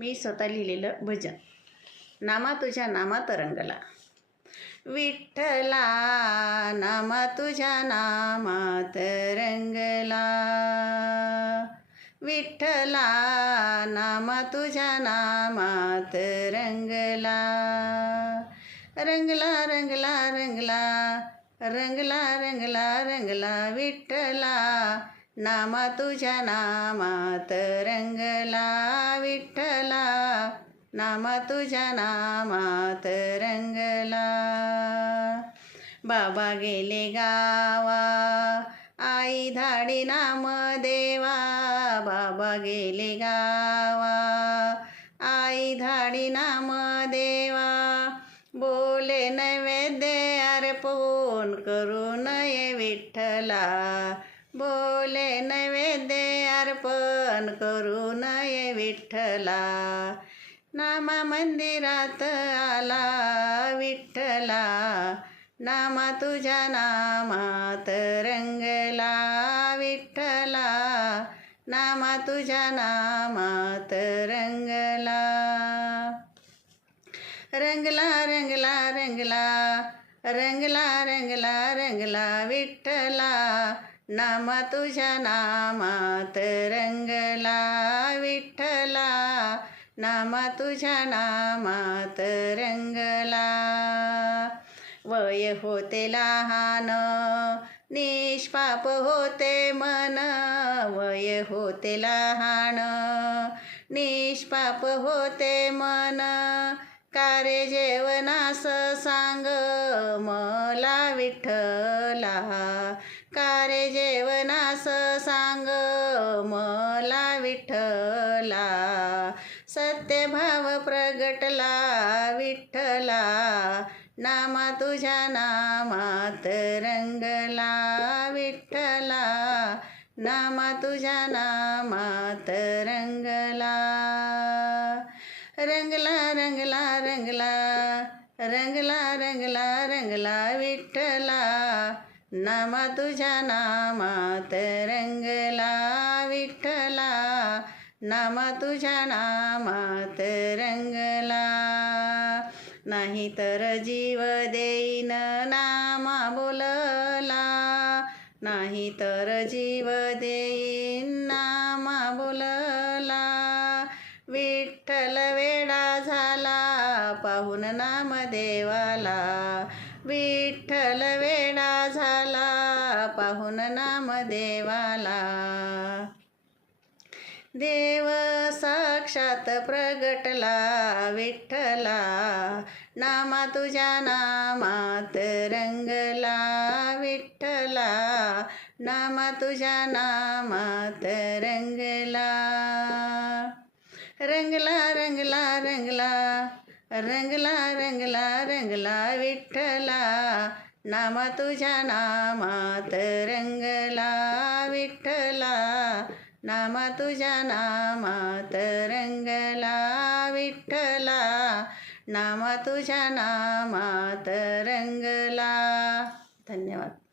मी स्वतः लिहिलेलं भजन. नामा तुझ्या नामा रंगला विठ्ठला नामा तुझ्या नामा रंगला विठ्ठला नामा तुझ्या नामात रंगला रंगला रंगला रंगला रंगला रंगला रंगला विठ्ठला नामा तुझ्या नामात रंगला विठ्ठला. नामा तुझ्या नामात रंगला. बाबा गेले गावा आई धाडी नाम देवा. बाबा गेले गावा आई धाडी नाम देवा. बोले नैवेद्य अर्पण करू नये विठ्ठला. बोले नैवेद्य अर्पण करू नये विठ्ठला. नामा मंदिरात आला विठ्ठला. नामा तुझ्या नामात रंगला विठ्ठला. नामा तुझ्या नामात रंगला. रंगला रंगला रंगला. रंगला रंगला रंगला विठ्ठला. नामा तुझ्या नामात रंगला विठ्ठला. नामा तुझ्या नामात रंगला. वय होते लहान निष्पाप होते मन. वय होते लहान निष्पाप होते मन. कारे जेवनास सांग मला विठ्ठला. कारे जेवनास सांग? मला विठ्ठला. सत्यभाव प्रगटला विठ्ठला. नामा तुझ्या नामात रंगला विठ्ठला. नामा तुझ्या नामात रंगला. रंगला रंगला रंगला. रंगला रंगला रंगला विठ्ठला. नामा तुझ्या नामात रंगला विठ्ठला. नामा तुझ्या नामात रंगला नाही तर जीव देईन नामा बोलला. नाही तर जीव देईन नामा बोलला. विठ्ठल वेडा झाला पाहून नाम देवाला विठ्ठल वेडा झाला पाहून नाम देवाला. देव साक्षात प्रगटला विठ्ठला नामा तुझ्या नामात रंगला. विठ्ठला नामा तुझ्या नामात रंगला. रंगला रंगला रंगला रंगला रंगला रंगला विठ्ठला नामा तुझ्या नामात रंगला विठ्ठला नामा तुझ्या नामात रंगला विठ्ठला नामा तुझ्या नामात रंगला. धन्यवाद.